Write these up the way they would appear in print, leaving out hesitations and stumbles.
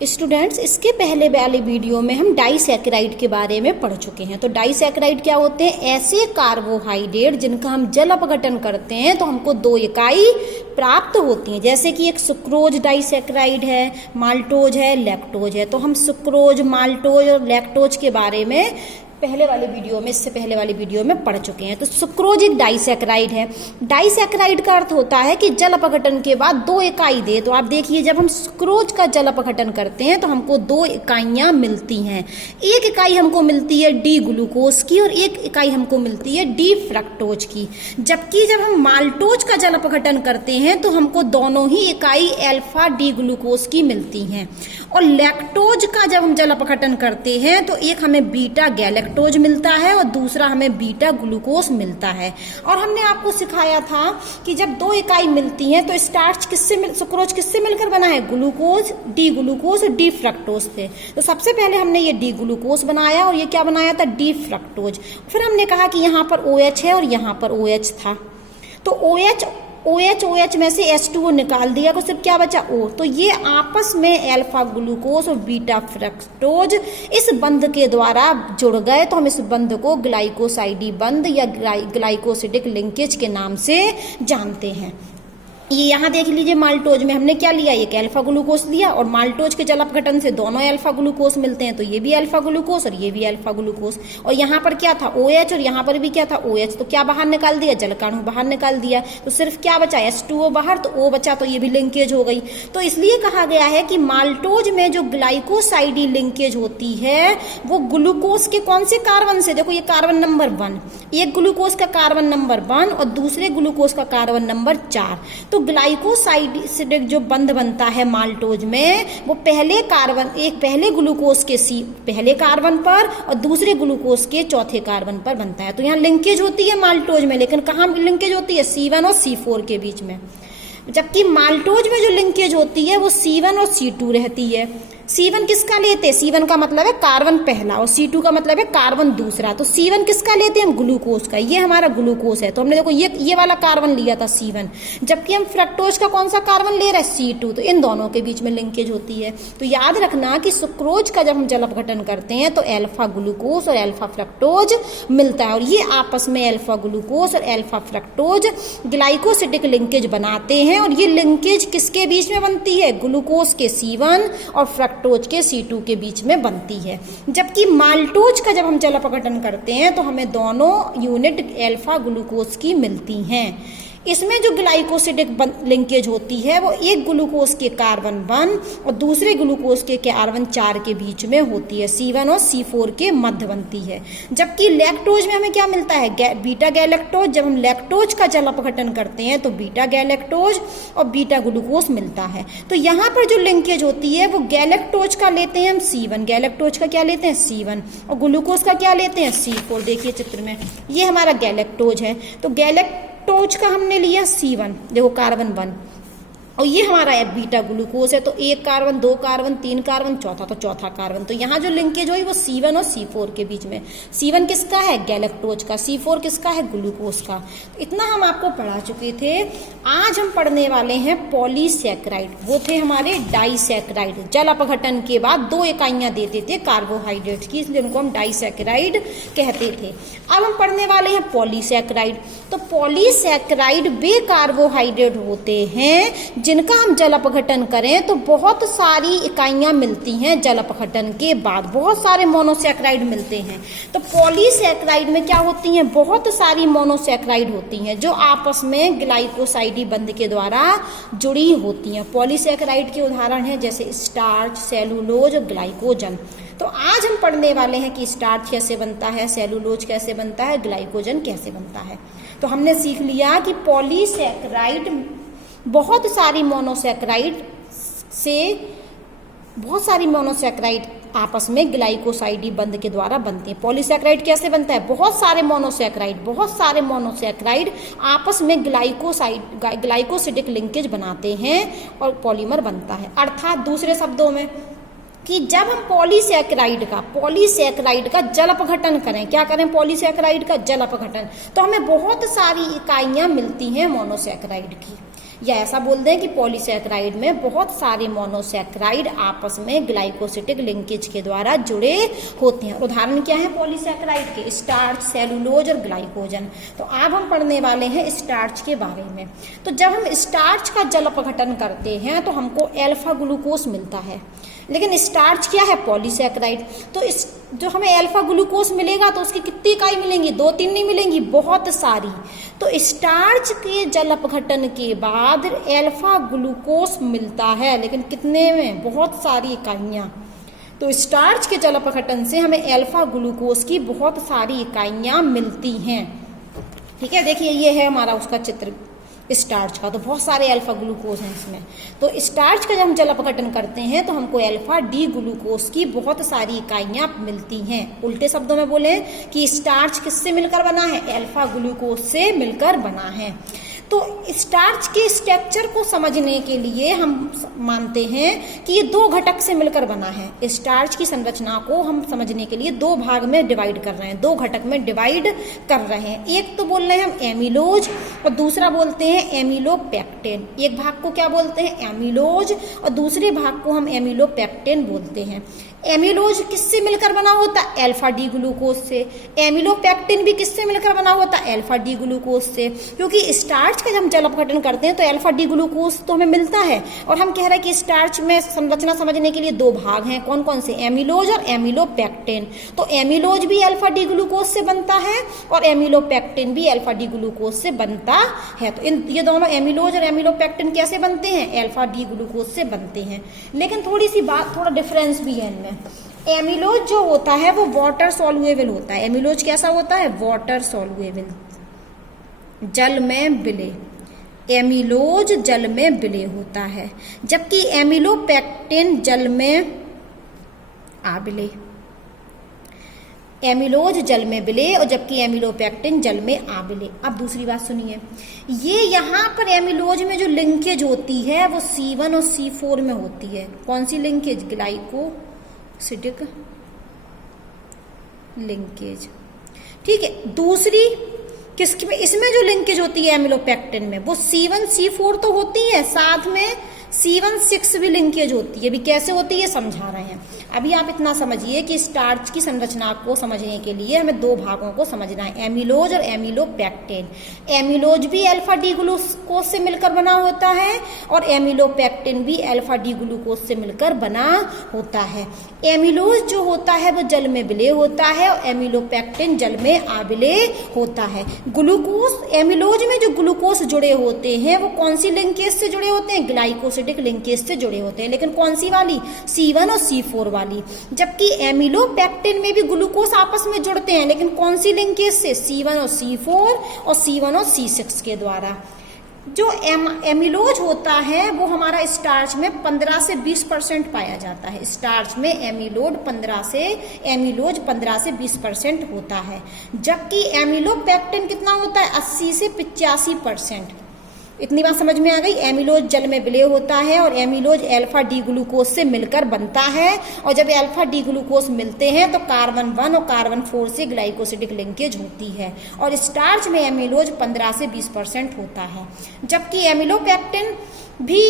Students, इसके पहले वाले वीडियो में हम डाइसैकेराइड के बारे में पढ़ चुके हैं। तो डाइसैकेराइड क्या होते हैं? ऐसे कार्बोहाइड्रेट जिनका हम जल अपघटन करते हैं तो हमको 2 इकाई प्राप्त होती हैं। जैसे कि एक सुक्रोज डाइसैकेराइड है, माल्टोज है, लैक्टोज है। तो हम सुक्रोज, माल्टोज और लैक्टोज के बारे में इससे पहले वाले वीडियो में पढ़ चुके हैं। तो सुक्रोज एक डाइसैकेराइड है। डाइसैकेराइड का अर्थ होता है कि जल अपघटन के बाद 2 इकाई दे। तो आप देखिए, जब हम सुक्रोज का जल अपघटन करते हैं तो हमको 2 इकाइयां मिलती हैं। एक इकाई हमको मिलती है डी ग्लूकोज की और एक इकाई हमको मिलती है डी फ्रक्टोज की। जबकि जब हम माल्टोज का जल अपघटन करते हैं तो हमको दोनों ही इकाई अल्फा डी ग्लूकोज की मिलती हैं। और लैक्टोज का जब हम जल अपघटन करते हैं तो एक हमें बीटा गैलेक्टोज मिलता है और दूसरा हमें बीटा ग्लूकोज मिलता है। और हमने आपको सिखाया था कि जब 2 इकाई मिलती हैं तो स्टार्च सुक्रोज किससे मिलकर बना है? ग्लूकोज, डी ग्लूकोज और डी फ्रक्टोज से। तो सबसे पहले हमने ये डी ग्लूकोज बनाया और ये क्या बनाया था? D fructose. फिर हमने कहा कि यहाँ पर OH है और यहाँ पर OH था। तो OH में से H2O निकाल दिया तो सिर्फ क्या बचा? O। तो ये आपस में अल्फा ग्लूकोज और बीटा फ्रक्टोज इस बंध के द्वारा जुड़ गए। तो हम इस बंध को ग्लाइकोसाइडी बंध या ग्लाइकोसिडिक लिंकेज के नाम से जानते हैं। ये यहाँ देख लीजिए, माल्टोज में हमने क्या लिया? एक अल्फा ग्लूकोज लिया और माल्टोज के जल अपघटन से दोनों अल्फा ग्लूकोज मिलते हैं। तो ये भी अल्फा ग्लूकोज और ये भी अल्फा ग्लूकोज। और यहाँ पर क्या था? OH और यहाँ पर भी क्या था? OH। तो क्या बाहर निकाल दिया? जलकाणु बाहर निकाल दिया। तो सिर्फ क्या बचा? H2O बाहर, तो O बचा। तो ये भी लिंकेज हो गई। तो इसलिए कहा गया है कि माल्टोज में जो ग्लाइकोसाइडी लिंकेज होती है वो ग्लूकोज के कौन से कार्बन से? देखो, ये कार्बन नंबर 1, एक ग्लूकोज का कार्बन नंबर 1 और दूसरे ग्लूकोज का कार्बन नंबर 4। तो ग्लाइकोसाइडिक जो बंध बनता है माल्टोज में, वो पहले ग्लूकोज के पहले कार्बन पर और दूसरे ग्लूकोज के चौथे कार्बन पर बनता है। तो यहाँ लिंकेज होती है माल्टोज में, लेकिन कहाँ लिंकेज होती है? C1 और C4 के बीच में। जबकि माल्टोज में जो लिंकेज होती है वो C1 और C2 रहती है। C1 किसका लेते हैं? C1 का मतलब है कार्बन पहला और C2 का मतलब है कार्बन दूसरा। तो C1 किसका लेते हैं हम? ग्लूकोज का। ये हमारा ग्लूकोज है। तो हमने देखो ये वाला कार्बन लिया था C1, जबकि हम फ्रक्टोज का कौन सा कार्बन ले रहे हैं? C2। तो इन दोनों के बीच में लिंकेज होती है। तो याद रखना कि सुक्रोज का जब हम जल अपघटन करते हैं तो अल्फा ग्लूकोज और अल्फा फ्रक्टोज मिलता है और ये आपस में अल्फा ग्लूकोज और अल्फा फ्रक्टोज ग्लाइकोसिडिक लिंकेज बनाते हैं। और ये लिंकेज किसके बीच में बनती है? ग्लूकोज के C1 और फ्रक्टोज के C2 के बीच में बनती है। जबकि माल्टोज का जब हम जल अपघटन करते हैं तो हमें दोनों यूनिट अल्फा ग्लूकोज की मिलती हैं। इसमें जो ग्लाइकोसिडिक लिंकेज होती है वो एक ग्लूकोज के कार्बन 1 और दूसरे ग्लूकोज के कार्बन 4 के बीच में होती है। C1 और C4 के मध्य बनती है। जबकि लैक्टोज में हमें क्या मिलता है? Beta galactose. जब हम लैक्टोज का जल अपघटन करते हैं तो बीटा गैलेक्टोज और बीटा ग्लूकोज मिलता है। तो यहाँ पर जो लिंकेज होती है वो गैलेक्टोज का लेते हैं हम C1, गैलेक्टोज का क्या लेते हैं? C1 और ग्लूकोज का क्या लेते हैं? C4। देखिए चित्र में, ये हमारा गैलेक्टोज है। तो गैलेक्टोज का हमने लिया C1, देखो कार्बन 1, और ये हमारा है बीटा ग्लूकोज है। तो 1 कार्बन, 2 कार्बन, 3 कार्बन, चौथा, तो चौथा कार्बन। तो यहाँ जो लिंकेज हुई वो C1 और C4 के बीच में। C1 किसका है? गैलेक्टोज का। C4 किसका है? ग्लूकोज का। तो इतना हम आपको पढ़ा चुके थे। आज हम पढ़ने वाले हैं पॉलीसैकेराइड। वो थे हमारे डाइसैकेराइड, जल अपघटन के बाद 2 इकाइयां देते थे कार्बोहाइड्रेट की, इसलिए उनको हम डाइसैकेराइड कहते थे। अब हम पढ़ने वाले हैं पॉलीसैकेराइड। तो पॉलीसैकेराइड वे कार्बोहाइड्रेट होते हैं जिनका हम जल अपघटन करें तो बहुत सारी इकाइयां मिलती हैं। जल अपघटन के बाद बहुत सारे मोनोसैकेराइड मिलते हैं। तो पॉलीसैकेराइड में क्या होती हैं? बहुत सारी मोनोसैकेराइड होती हैं जो आपस में ग्लाइकोसाइडी बंध के द्वारा जुड़ी होती हैं। पॉलीसैकेराइड के उदाहरण हैं जैसे स्टार्च, सेलुलोज और ग्लाइकोजन। तो आज हम पढ़ने वाले हैं कि स्टार्च कैसे बनता है, सेलुलोज कैसे बनता है, ग्लाइकोजन कैसे बनता है। तो हमने सीख लिया कि पॉलीसैकेराइड बहुत सारी मोनोसैकेराइड आपस में ग्लाइकोसाइडी बंध के द्वारा बनते हैं। पॉलीसैकेराइड कैसे बनता है? बहुत सारे मोनोसैकेराइड आपस में ग्लाइकोसिडिक लिंकेज बनाते हैं और पॉलीमर बनता है। अर्थात दूसरे शब्दों में कि जब हम पॉलीसैकेराइड का जल अपघटन करें, क्या करें? पॉलीसैकेराइड का जल अपघटन, तो हमें बहुत सारी इकाइयां मिलती हैं मोनोसैकेराइड की। या ऐसा बोल दें कि पॉलीसैकेराइड में बहुत सारे मोनोसैकेराइड आपस में ग्लाइकोसिटिक लिंकेज के द्वारा जुड़े होते हैं। उदाहरण क्या है पॉलीसैकेराइड के? स्टार्च, सेलुलोज और ग्लाइकोजन। तो अब हम पढ़ने वाले हैं स्टार्च के बारे में। तो जब हम स्टार्च का जल अपघटन करते हैं तो हमको अल्फा ग्लूकोज मिलता है, लेकिन स्टार्च क्या है? पॉलीसैकेराइड। तो इस जो हमें अल्फा ग्लूकोज मिलेगा तो उसकी कितनी इकाई मिलेंगी? 2-3 नहीं मिलेंगी, बहुत सारी। तो स्टार्च के जल अपघटन के बाद अल्फा ग्लूकोज मिलता है, लेकिन कितने में? बहुत सारी इकाइयां। तो स्टार्च के जल अपघटन से हमें अल्फा ग्लूकोज की बहुत सारी इकाइयां मिलती हैं। ठीक है, देखिए ये है हमारा उसका चित्र स्टार्च का। तो बहुत सारे अल्फा ग्लूकोज हैं इसमें। तो स्टार्च का जब हम जल अपघटन करते हैं तो हमको अल्फा डी ग्लूकोज की बहुत सारी इकाइयां मिलती हैं। उल्टे शब्दों में बोले कि स्टार्च किससे मिलकर बना है? अल्फा ग्लूकोज से मिलकर बना है। तो स्टार्च के स्ट्रक्चर को समझने के लिए हम मानते हैं कि ये 2 घटक से मिलकर बना है। स्टार्च की संरचना को हम समझने के लिए 2 भाग में डिवाइड कर रहे हैं, 2 घटक में डिवाइड कर रहे हैं। एक तो बोल रहे हैं हम एमिलोज और दूसरा बोलते हैं एमिलोपेक्टिन। एक भाग को क्या बोलते हैं? एमिलोज, और दूसरे भाग को हम एमिलोपेक्टिन बोलते हैं। एमिलोज किससे मिलकर बना होता है? अल्फा डी ग्लूकोज से। एमिलोपेक्टिन भी किससे मिलकर बना होता है? अल्फा डी ग्लूकोज से। क्योंकि स्टार्च का जब हम जल अपघटन करते हैं तो अल्फा डी ग्लूकोज तो हमें मिलता है, और हम कह रहे हैं कि स्टार्च में संरचना समझने के लिए 2 भाग हैं। कौन कौन से? एमिलोज और एमिलोपेक्टिन। तो एमिलोज भी अल्फा डी ग्लूकोज से बनता है और एमिलोपेक्टिन भी अल्फा डी ग्लूकोज से बनता है। तो ये दोनों एमिलोज और एमिलोपेक्टिन कैसे बनते हैं? अल्फा डी ग्लूकोज से बनते हैं। लेकिन थोड़ा डिफरेंस भी है इनमें। एमिलोज जो होता है वो वाटर सॉल्युएबल होता है। एमिलोज कैसा होता है? वाटर सॉल्युएबल, जल में विलेय। एमिलोज जल में विलेय होता है, जबकि एमिलोपेक्टिन जल में अविलेय। एमिलोज जल में विलेय और जबकि एमिलोपेक्टिन जल में अविलेय। अब दूसरी बात सुनिए, ये यहाँ पर एमिलोज में जो लिंकेज होती है वो C1 और C4 में होती है। कौन सी लिंकेज? Glycosidic linkage. ठीक है, दूसरी किसकी में? इसमें जो लिंकेज होती है एमिलोपेक्टिन में वो C1 C4 तो होती है, साथ में C1-6 भी लिंकेज होती है। अभी कैसे होती है समझा रहे हैं। अभी आप इतना समझिए कि स्टार्च की संरचना को समझने के लिए हमें 2 भागों को समझना है, एमिलोज और एमिलोपेक्टिन। एमिलोज भी अल्फा डी ग्लूकोज से मिलकर बना होता है और एमिलोपेक्टिन भी अल्फा डी ग्लूकोज से मिलकर बना होता है। एमिलोज जो होता है वो जल में विलेय होता है और एमिलोपेक्टिन जल में अविलेय होता है। ग्लूकोज, एमिलोज में जो ग्लूकोज जुड़े होते हैं वो कौन सी लिंकेज से जुड़े होते हैं? ग्लाइकोसिटिक लिंकेज से जुड़े होते हैं। लेकिन कौन सी वाली? C1 और C4 वाली। जबकि एमिलोपेक्टिन में भी ग्लूकोज आपस में जुड़ते हैं, लेकिन कौन सी लिंकेज से? C1 और C4 और C1 और C6 के द्वारा। जो एमिलोज होता है वो हमारा स्टार्च में 15 से 20% पाया जाता है। स्टार्च में एमिलोज 15 से 20% होता है, जबकि एमिलोपेक्टिन कितना होता है? 80 से 85%। इतनी बात समझ में आ गई। एमिलोज जल में विलेय होता है और एमिलोज अल्फा डी ग्लूकोज से मिलकर बनता है, और जब अल्फा डी ग्लूकोज मिलते हैं तो कार्बन 1 और कार्बन 4 से ग्लाइकोसिटिक लिंकेज होती है, और स्टार्च में एमिलोज 15 से 20% होता है, जबकि एमिलोपेक्टिन भी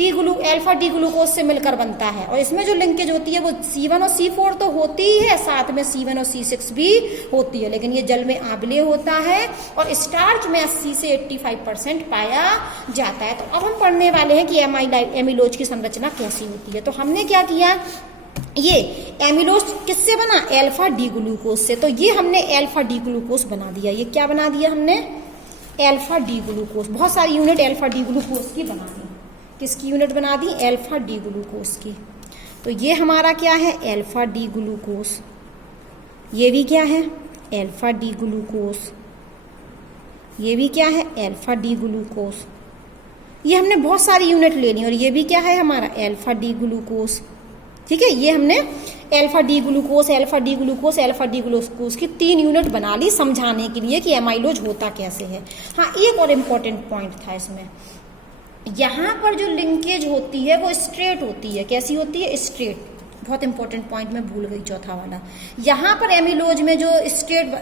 अल्फा डी ग्लूकोज से मिलकर बनता है, और इसमें जो लिंकेज होती है वो C1 और C4 तो होती ही है, साथ में C1 और C6 भी होती है, लेकिन ये जल में अविलेय होता है और स्टार्च में 80 से 85% पाया जाता है। तो अब हम पढ़ने वाले हैं कि एमिलोज की संरचना कैसी होती है। तो हमने क्या किया, ये एमिलोज किससे बना? अल्फा डी ग्लूकोज से। तो ये हमने अल्फा डी ग्लूकोज बना दिया। ये क्या बना दिया हमने? Alpha D glucose. बहुत सारी यूनिट अल्फा डी ग्लूकोज की बना दी। किसकी यूनिट बना दी? अल्फा डी ग्लूकोज की। तो ये हमारा क्या है? Alpha D glucose. ये भी क्या है? Alpha D glucose. ये भी क्या है? Alpha D glucose. ये हमने बहुत सारी यूनिट लेनी, और ये भी क्या है हमारा? Alpha D glucose. ठीक है, ये हमने alpha D glucose, alpha D glucose, alpha D glucose की 3 यूनिट बना ली समझाने के लिए कि एमाइलोज होता कैसे है। हाँ, एक और इम्पोर्टेंट पॉइंट था इसमें, यहाँ पर जो लिंकेज होती है वो स्ट्रेट होती है। कैसी होती है? स्ट्रेट। बहुत इंपॉर्टेंट पॉइंट मैं भूल गई, चौथा वाला। यहाँ पर एमिलोज में जो स्ट्रेट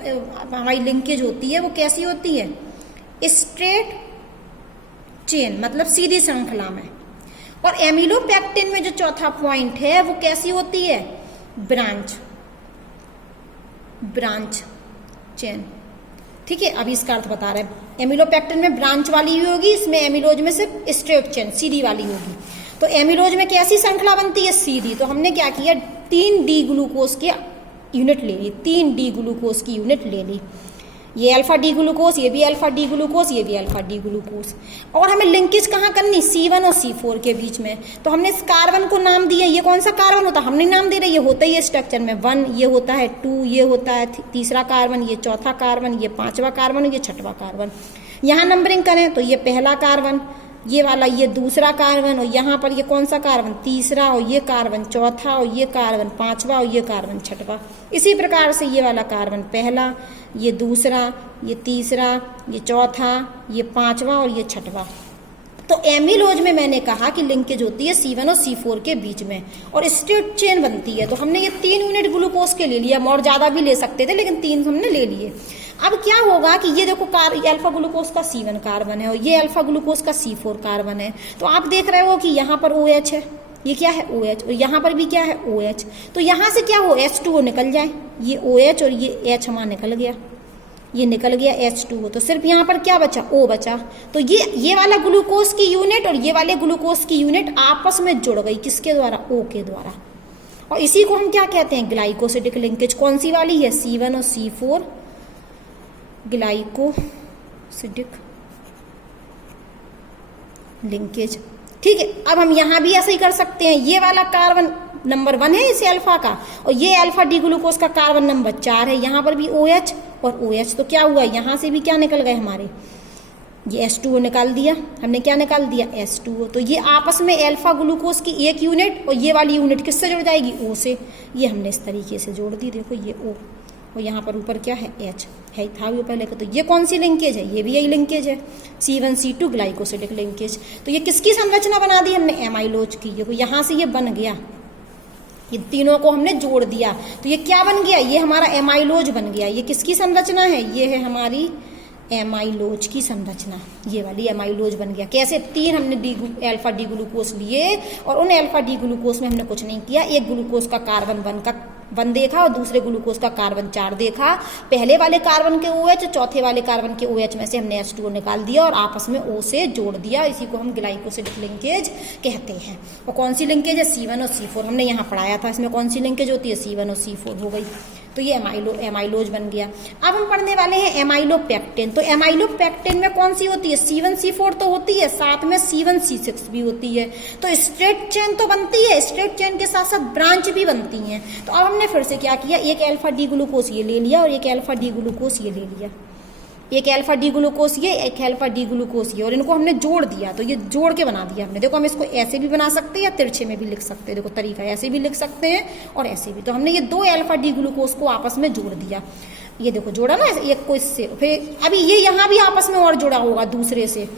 हमारी लिंकेज होती है वो कैसी होती है? स्ट्रेट चेन, मतलब सीधी श्रृंखला में। और एमिलोपेक्टिन में जो चौथा पॉइंट है वो कैसी होती है, ब्रांच चेन। ठीक है, अभी इसका अर्थ बता रहे हैं। एमिलोपेक्टिन में ब्रांच वाली भी होगी, इसमें एमिलोज में सिर्फ स्ट्रेट चेन सीधी वाली होगी। तो एमिलोज में कैसी श्रृंखला बनती है, सीधी। तो हमने क्या किया, 3 डी ग्लूकोज की यूनिट ले ली, 3 डी ग्लूकोज की यूनिट ले ली। ये अल्फा डी ग्लूकोज, ये भी अल्फा डी ग्लूकोज, ये भी अल्फा डी ग्लूकोज। और हमें लिंकेज कहाँ करनी, C1 और C4 के बीच में। तो हमने इस कार्बन को नाम दिया, ये कौन सा कार्बन होता है, हमने नाम दे रहे, ये होता ही है स्ट्रक्चर में 1, ये होता है 2, ये होता है तीसरा कार्बन, ये चौथा कार्बन, ये 5वां कार्बन, ये 6वां कार्बन। यहाँ नंबरिंग करें तो ये पहला कार्बन, ये वाला ये दूसरा कार्बन, और यहाँ पर ये कौन सा कार्बन, तीसरा, और ये कार्बन चौथा, और ये कार्बन 5वां, और ये कार्बन 6वां। इसी प्रकार से ये वाला कार्बन पहला, ये दूसरा, ये तीसरा, ये चौथा, ये 5वां, और ये 6वां। तो एमिलोज में मैंने कहा कि लिंकेज होती है C1 और C4 के बीच में, और स्ट्रेट चेन बनती है। तो हमने ये 3 यूनिट ग्लूकोज के ले लिया, और ज्यादा भी ले सकते थे, लेकिन 3 हमने ले लिए। अब क्या होगा कि ये देखो ये अल्फा ग्लूकोज का C1 कार्बन है, और ये अल्फा ग्लूकोज का C4 कार्बन है। तो आप देख रहे हो कि यहाँ पर OH है, ये क्या है OH, और यहाँ पर भी क्या है OH। तो यहाँ से क्या हो, H2O निकल जाए, ये OH और ये H हमारा निकल गया, ये निकल गया H2O। तो सिर्फ यहाँ पर क्या बचा, O बचा। तो ये वाला ग्लूकोज की यूनिट और ये वाले ग्लूकोज की यूनिट आपस में जुड़ गई, किसके द्वारा, O के द्वारा। और इसी को हम क्या कहते हैं, ग्लाइकोसिडिक लिंकेज। कौन सी वाली है, C1 और C4 ग्लाइकोसिडिक लिंकेज। ठीक है, अब हम यहां भी ऐसा ही कर सकते हैं। ये वाला कार्बन नंबर 1 है इसे अल्फा का, और ये अल्फा डी ग्लूकोज का कार्बन नंबर 4 है। यहाँ पर भी OH और OH। तो क्या हुआ, यहाँ से भी क्या निकल गए हमारे, ये H2O निकाल दिया हमने, क्या निकाल दिया, H2O। तो ये आपस में अल्फा ग्लूकोज की एक यूनिट और ये वाली यूनिट किससे जुड़ जाएगी, O से। ये हमने इस तरीके से जोड़ दी, देखो ये O, और यहाँ पर ऊपर क्या है, H है, था भी पहले का। तो ये कौन सी लिंकेज है, ये भी यही लिंकेज है, C1C2 ग्लाइकोसिडिक लिंकेज। तो ये किसकी संरचना बना दी हमने, एमाइलोज की। ये यहाँ से ये बन गया, ये तीनों को हमने जोड़ दिया, तो ये क्या बन गया, ये हमारा एमाइलोज बन गया। ये किसकी संरचना है, ये है हमारी एमाइलोज की संरचना, ये वाली एमाइलोज बन गया। कैसे, 3 हमने अल्फा डी ग्लूकोज लिए, और उन अल्फा डी ग्लूकोज में हमने कुछ नहीं किया, एक ग्लूकोज का कार्बन 1 देखा और दूसरे ग्लूकोज का कार्बन 4 देखा। पहले वाले कार्बन के OH, चौथे वाले कार्बन के OH में से हमने H2O निकाल दिया और आपस में O से जोड़ दिया। इसी को हम ग्लाइकोसिडिक लिंकेज कहते हैं। और कौन सी लिंकेज है, C1 और C4 हमने यहाँ पढ़ाया था। इसमें कौन सी लिंकेज होती है, C1 और C4 हो गई। तो ये एमाइलोज बन गया। अब हम पढ़ने वाले हैं एमाइलोपेक्टिन। तो एमाइलोपेक्टिन में कौन सी होती है, C1C4 तो होती है, साथ में C1C6 भी होती है। तो स्ट्रेट चेन तो बनती है, स्ट्रेट चेन के साथ साथ ब्रांच भी बनती हैं। तो अब हमने फिर से क्या किया, एक अल्फा डी ग्लूकोज ये ले लिया और एक अल्फा डी ग्लूकोज ये ले लिया, एक अल्फा डी ग्लूकोज ये, एक अल्फा डी ग्लूकोज ये, और इनको हमने जोड़ दिया। तो ये जोड़ के बना दिया हमने। देखो हम इसको ऐसे भी बना सकते हैं या तिरछे में भी लिख सकते हैं। देखो तरीका ऐसे भी लिख सकते हैं और ऐसे भी। तो हमने ये 2 अल्फा डी ग्लूकोज को आपस में जोड़ दिया। ये देखो जोड़ा ना एक को इससे, फिर अभी ये यहाँ भी आपस में और जुड़ा होगा दूसरे से।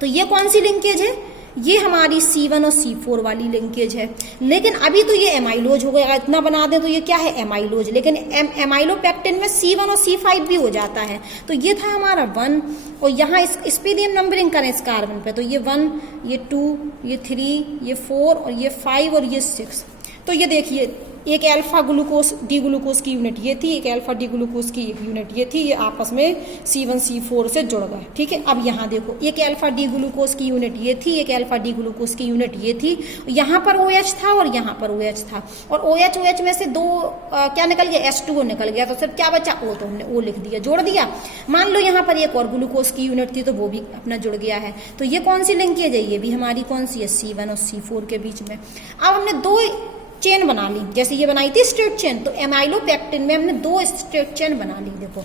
तो ये कौन सी लिंकेज है, ये हमारी C1 और C4 वाली लिंकेज है। लेकिन अभी तो ये एमाइलोज हो गया, इतना बना दें तो ये क्या है, एमाइलोज। लेकिन एमाइलोपेक्टिन में C1 और C5 भी हो जाता है। तो ये था हमारा 1, और यहाँ इस पे भी हम नंबरिंग करें इस कार्बन पे, तो ये 1, ये 2, ये 3, ये 4, और ये 5, और ये 6। तो ये देखिए, एक अल्फा ग्लूकोज डी ग्लूकोज की यूनिट ये थी, एक अल्फा डी ग्लूकोज की यूनिट ये थी, ये आपस में C1C4 से जुड़ गए। ठीक है, अब यहाँ देखो, एक अल्फा डी ग्लूकोज की यूनिट ये थी, एक अल्फा डी ग्लूकोज की यूनिट ये थी। यहाँ पर OH था और यहाँ पर OH था, और OH में से 2 क्या निकल गया, H2O निकल गया। तो सिर्फ क्या बचा, O। तो हमने O लिख दिया, जोड़ दिया। मान लो यहाँ पर एक और ग्लूकोज की यूनिट थी, तो वो भी अपना जुड़ गया है। तो ये कौन सी लिंकेज है, ये भी हमारी कौन सी है, C1 और C4 के बीच में। अब हमने 2 चेन बना ली, जैसे ये बनाई थी स्ट्रेट चेन। तो एमाइलोपेक्टिन में हमने 2 स्ट्रेट चेन बना ली। देखो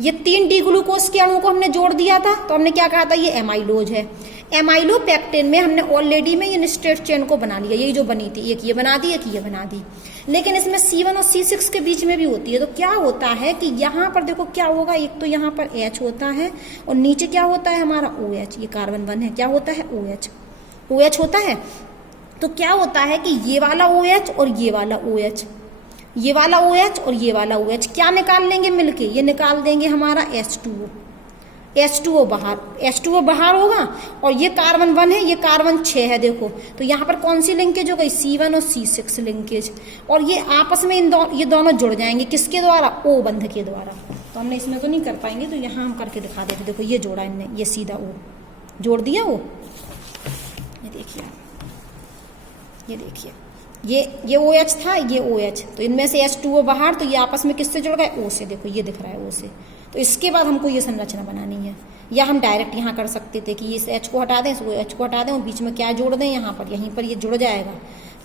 ये 3 डी ग्लूकोज के अणु को हमने जोड़ दिया था, तो हमने क्या कहा था, ये एमाइलोज है। एमाइलोपेक्टिन में हमने ऑलरेडी में ये स्ट्रेट चेन को बना लिया, यही जो बनी थी, एक ये बना दी, एक ये बना दी। लेकिन इसमें C1 और C6 के बीच में भी होती है। तो क्या होता है कि यहाँ पर देखो क्या होगा, एक तो यहाँ पर H होता है और नीचे क्या होता है हमारा OH। ये कार्बन 1 है, क्या होता है, OH होता है। तो क्या होता है कि ये वाला OH और ये वाला OH, ये वाला OH और ये वाला OH क्या निकाल लेंगे मिलके, ये निकाल देंगे हमारा H2O। H2O बाहर, H2O बाहर होगा और ये कार्बन 1 है, ये कार्बन 6 है। देखो तो यहाँ पर कौन सी लिंकेज हो गई, C1 और C6 लिंकेज, और ये आपस में ये दोनों जुड़ जाएंगे किसके द्वारा, O बंध के द्वारा। तो हमने इसमें तो नहीं कर पाएंगे, तो यहाँ हम करके दिखा देते। देखो ये जोड़ा इनने, ये सीधा O जोड़ दिया O। ये देखिए, ये देखिए, ये OH था, ये OH, तो इनमें से H2O बाहर, तो ये आपस में किससे जुड़ गए, O से। देखो ये दिख रहा है O से। तो इसके बाद हमको ये संरचना बनानी है, या हम डायरेक्ट यहाँ कर सकते थे कि इस H को हटा दें, इस OH को हटा दें और बीच में क्या जोड़ दें, यहाँ पर, यहीं पर ये जुड़ जाएगा,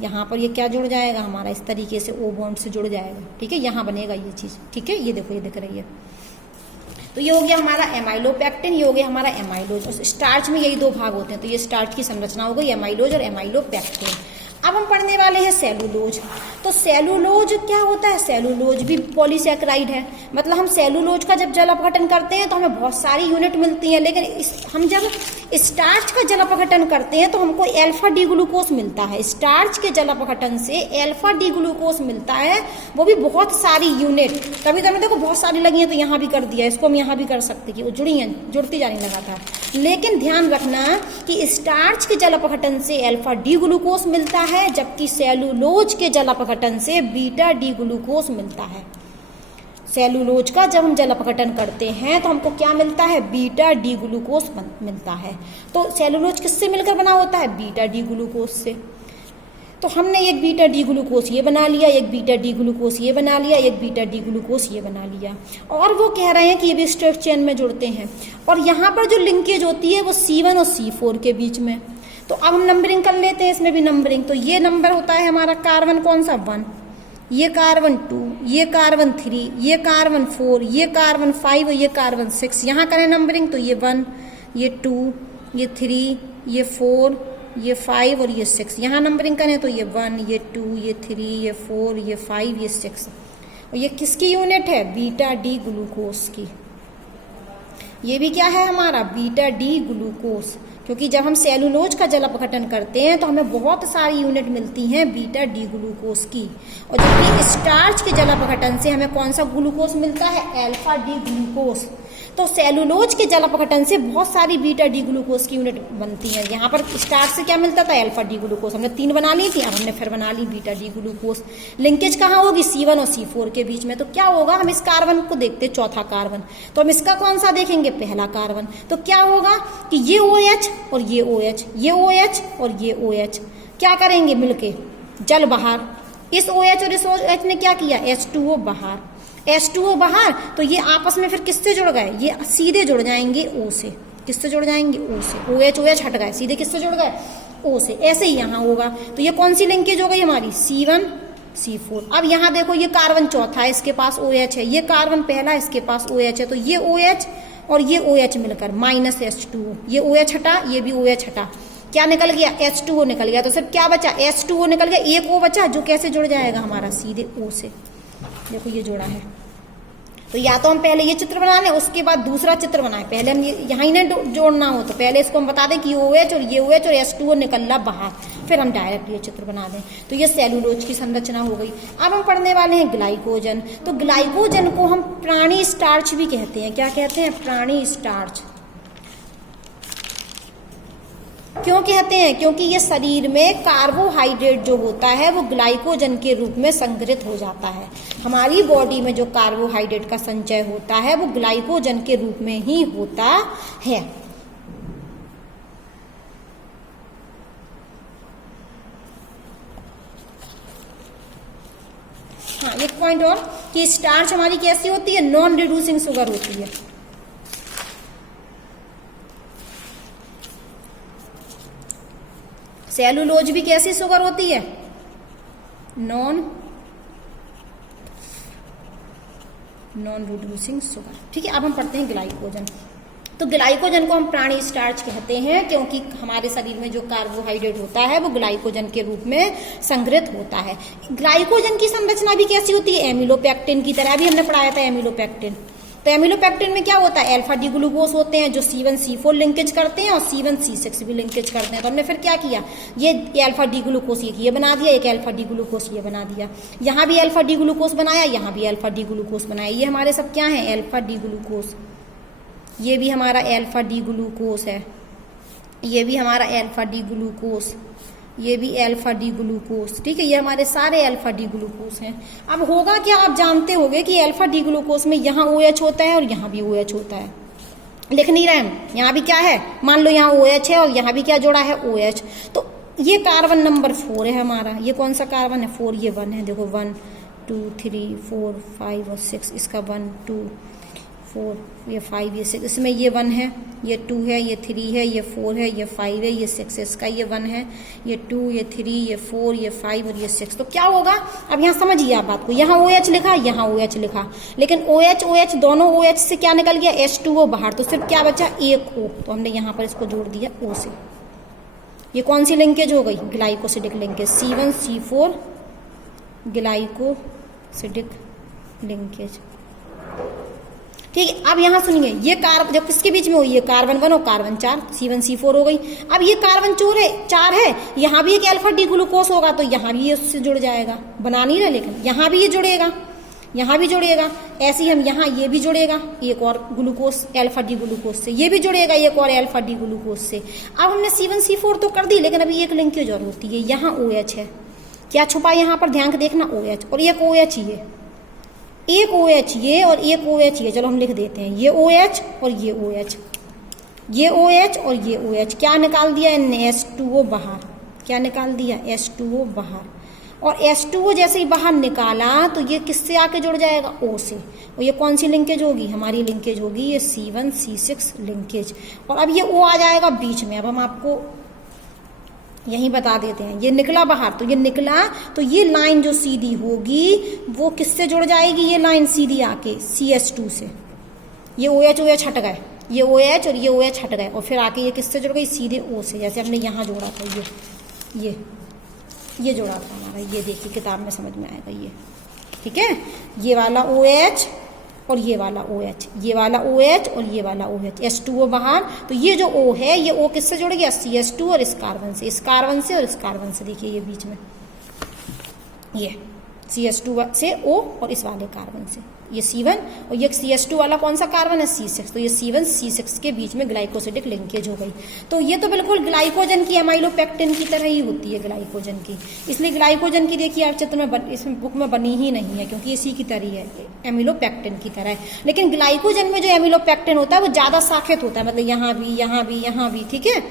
यहाँ पर ये क्या जुड़ जाएगा हमारा, इस तरीके से O बॉन्ड से जुड़ जाएगा। ठीक है, यहाँ बनेगा ये चीज़। ठीक है, ये देखो ये दिख रही है। तो ये हो गया हमारा एमाइलोपेक्टिन, ये हो गया हमारा एमाइलोज। और स्टार्च में यही दो भाग होते हैं, तो ये स्टार्च की संरचना हो गई एमाइलोज और एमाइलोपेक्टिन। अब हम पढ़ने वाले हैं सेलुलोज। तो सेलुलोज क्या होता है, सेलुलोज भी पॉलीसैकेराइड है। मतलब हम सेलुलोज का जब जल अपघटन करते हैं तो हमें बहुत सारी यूनिट मिलती हैं, लेकिन हम जब स्टार्च का जल अपघटन करते हैं तो हमको अल्फा डी ग्लूकोज मिलता है। स्टार्च के जल अपघटन से अल्फा डी ग्लूकोज मिलता है, वो भी बहुत सारी यूनिट। तभी तो देखो बहुत सारी लगी हैं, तो यहाँ भी कर दिया, इसको हम यहाँ भी कर सकते कि वो जुड़ी हैं, जुड़ती जाने लगा था। लेकिन ध्यान रखना कि स्टार्च के जल अपघटन से अल्फा डी ग्लूकोज मिलता है, जबकि सेलुलोज के जल अपघटन से बीटा डी ग्लूकोज मिलता है। सेलुलोज का जब हम जल अपघटन करते हैं तो हमको क्या मिलता है, बीटा डी ग्लूकोज मिलता है। तो सेलुलोज किससे मिलकर बना होता है, बीटा डी ग्लूकोज से। तो हमने एक बीटा डी ग्लूकोज ये बना लिया, एक बीटा डी ग्लूकोज ये बना लिया, एक बीटा डी ग्लूकोज ये बना लिया। और वो कह रहे हैं कि ये भी स्ट्रेट चेन में जुड़ते हैं, और यहाँ पर जो लिंकेज होती है वो C1 और C4 के बीच में। तो अब हम नंबरिंग कर लेते हैं, इसमें भी नंबरिंग। तो ये नंबर होता है हमारा कार्बन कौन सा, 1, ये कार्बन 2, ये कार्बन 3, ये कार्बन 4, ये कार्बन 5 और ये कार्बन 6। यहाँ करें नंबरिंग तो ये 1, ये 2, ये 3, ये 4, ये 5 और ये 6। यहाँ नंबरिंग करें तो ये 1, ये 2, ये 3, ये 4, ये 5, ये 6। और ये किसकी यूनिट है, बीटा डी ग्लूकोज की। ये भी क्या है हमारा, बीटा डी ग्लूकोज। क्योंकि जब हम सेलुलोज का जल अपघटन करते हैं तो हमें बहुत सारी यूनिट मिलती हैं बीटा डी ग्लूकोज की, और जबकि स्टार्च के जल अपघटन से हमें कौन सा ग्लूकोज मिलता है, अल्फा डी ग्लूकोज। तो सेलुलोज के जल अपघटन से बहुत सारी बीटा डी ग्लूकोज की यूनिट बनती है। यहाँ पर स्टार्च से क्या मिलता था, अल्फा डी ग्लूकोज। हमने 3 बना ली थी, अब हमने फिर बना ली बीटा डी ग्लूकोज। लिंकेज कहाँ होगी, C1 और C4 के बीच में। तो क्या होगा, हम इस कार्बन को देखते, चौथा कार्बन, तो हम इसका कौन सा देखेंगे, पहला कार्बन। तो क्या होगा कि ये OH और ये OH, ये OH और ये OH क्या करेंगे मिलके, जल बाहर। इस OH और इस OH ने क्या किया, H2O बाहर, H2O बाहर। तो ये आपस में फिर किससे जुड़ गए, ये सीधे जुड़ जाएंगे O से। किससे जुड़ जाएंगे, O से। OH हट गए, सीधे किससे जुड़ गए, O से। ऐसे ही यहाँ होगा। तो ये कौन सी लिंकेज हो गई हमारी, C1 C4। अब यहाँ देखो ये कार्बन चौथा है, इसके पास OH है, ये कार्बन पहला, इसके पास OH है। तो ये OH और ये OH मिलकर माइनस H2O, ये OH हटा, ये भी OH हटा, क्या निकल गया, H2O निकल गया। तो सिर्फ क्या बचा, H2O निकल गया, एक O बचा जो कैसे जुड़ जाएगा हमारा, सीधे O से। देखो ये जोड़ा है। तो या तो हम पहले ये चित्र बना लें, उसके बाद दूसरा चित्र बनाएं। पहले हम यहाँ ही ना जोड़ना हो तो पहले इसको हम बता दें कि OH और ये OH और H2O निकल रहा बाहर, फिर हम डायरेक्ट ये चित्र बना दें। तो ये सेलुलोज की संरचना हो गई। अब हम पढ़ने वाले हैं ग्लाइकोजन। तो ग्लाइकोजन को हम प्राणी स्टार्च भी कहते हैं। क्या कहते हैं, प्राणी स्टार्च। क्यों कहते हैं, क्योंकि ये शरीर में कार्बोहाइड्रेट जो होता है वो ग्लाइकोजन के रूप में संग्रहित हो जाता है। हमारी बॉडी में जो कार्बोहाइड्रेट का संचय होता है वो ग्लाइकोजन के रूप में ही होता है। हाँ, एक पॉइंट और कि स्टार्च हमारी कैसी होती है, नॉन रिड्यूसिंग शुगर होती है। सेलुलोज भी कैसी शुगर होती है, नॉन रिड्यूसिंग शुगर। ठीक है, अब हम पढ़ते हैं ग्लाइकोजन। तो ग्लाइकोजन को हम प्राणी स्टार्च कहते हैं क्योंकि हमारे शरीर में जो कार्बोहाइड्रेट होता है वो ग्लाइकोजन के रूप में संग्रहित होता है। ग्लाइकोजन की संरचना भी कैसी होती है, एमिलोपेक्टिन की तरह। भी हमने पढ़ाया था एमिलोपेक्टिन। तो एमिलोपेक्टिन में क्या होता है, अल्फा डी ग्लूकोज होते हैं जो C1 C4 लिंकेज करते हैं और C1 C6 भी लिंकेज करते हैं। तो हमने फिर क्या किया, ये अल्फा डी ग्लूकोज ये बना दिया, एक अल्फा डी ग्लूकोज ये बना दिया। यहाँ भी अल्फा डी ग्लूकोज बनाया, यहाँ भी अल्फा डी ग्लूकोज बनाया। ये हमारे सब क्या हैं, अल्फा डी ग्लूकोज। ये भी हमारा अल्फा डी ग्लूकोस है, ये भी हमारा अल्फा डी ग्लूकोस, ये भी अल्फा डी ग्लूकोस, ठीक है, ये हमारे सारे अल्फा डी ग्लूकोस हैं। अब होगा क्या, आप जानते होंगे कि अल्फा डी ग्लूकोस में यहाँ OH होता है और यहाँ भी OH होता है, लिख नहीं रहे हम, यहाँ भी क्या है, मान लो यहाँ OH है और यहाँ भी क्या जोड़ा है, OH। तो ये कार्बन नंबर 4 है हमारा, ये कौन सा कार्बन है, 4, ये 1 है, देखो 1 2 3 4 5 और 6, इसका 1 2 4 ये 5 ये 6, इसमें ये 1 है, ये 2 है, ये 3 है, ये 4 है, ये 5 है, ये 6 है, इसका ये 1 है, ये 2 ये 3 ये 4 ये 5 और ये 6। तो क्या होगा, अब यहाँ समझिए आप बात को, यहाँ OH लिखा, यहाँ OH लिखा, लेकिन OH OH दोनों OH से क्या निकल गया, H2O बाहर, तो सिर्फ क्या बचा, एक O, तो हमने यहाँ पर इसको जोड़ दिया O से। ये कौन सी लिंकेज हो गई, glycosidic linkage, C1C4 glycosidic linkage. ठीक है, अब यहाँ सुनिए, ये कार्बन जब किसके बीच में हुई है, कार्बन 1 और कार्बन 4, C1C4 हो गई। अब ये कार्बन 4 है, यहाँ भी एक अल्फा डी ग्लूकोस होगा, तो यहाँ भी ये उससे जुड़ जाएगा, बना नहीं रहा, लेकिन यहाँ भी ये जुड़ेगा, यहाँ भी जुड़ेगा, ऐसे ही हम यहाँ ये भी जुड़ेगा एक और ग्लूकोस अल्फा डी ग्लूकोस से, ये भी जुड़ेगा एक और अल्फा डी ग्लूकोस से। अब हमने C1C4 तो कर दी, लेकिन अभी एक लिंकेज और होती है, यहाँ OH है, क्या छुपा यहाँ पर, ध्यान देखना, OH और एक OH ये, एक OH ये और एक OH ये, चलो हम लिख देते हैं, ये OH और ये OH, ये OH और ये OH, क्या निकाल दिया इनने, H2O बाहर, क्या निकाल दिया, H2O बाहर, और H2O जैसे ही बाहर निकाला तो ये किससे आके जुड़ जाएगा, O से, और ये कौन सी लिंकेज होगी, हमारी लिंकेज होगी ये C1C6 लिंकेज, और अब ये O आ जाएगा बीच में। अब हम आपको यही बता देते हैं, ये निकला बाहर, तो ये निकला, तो ये लाइन जो सीधी होगी वो किससे जुड़ जाएगी, ये लाइन सीधी आके CH2 से, ये OH हट गए, ये OH और ये OH हट गए, और फिर आके ये किससे जुड़ गई, सीधे O से, जैसे हमने यहाँ जोड़ा था, ये जोड़ा था हमारा, ये देखिए किताब में समझ में आएगा ये, ठीक है, ये वाला OH और ये वाला OH, ये वाला OH और ये वाला OH, H2O बाहर, तो ये जो O है, ये O किससे जुड़ गया, CH2 और इस कार्बन से, इस कार्बन से और इस कार्बन से, देखिए ये बीच में, ये CH2 से O और इस वाले कार्बन से, ये C1 और ये CH2 वाला कौन सा कार्बन है, C6, तो ये C1 C6 के बीच में ग्लाइकोसिडिक लिंकेज हो गई। तो ये तो बिल्कुल ग्लाइकोजन की एमाइलोपेक्टिन की तरह ही होती है ग्लाइकोजन की, इसलिए ग्लाइकोजन की देखिए आप चित्र में इसमें बुक में बनी ही नहीं है, क्योंकि इसी की तरह है, एमिलोपेक्टिन की तरह है। लेकिन ग्लाइकोजन में जो एमिलोपेक्टिन होता है वो ज्यादा शाखित होता है, मतलब यहाँ भी, यहाँ भी, यहाँ भी, ठीक है।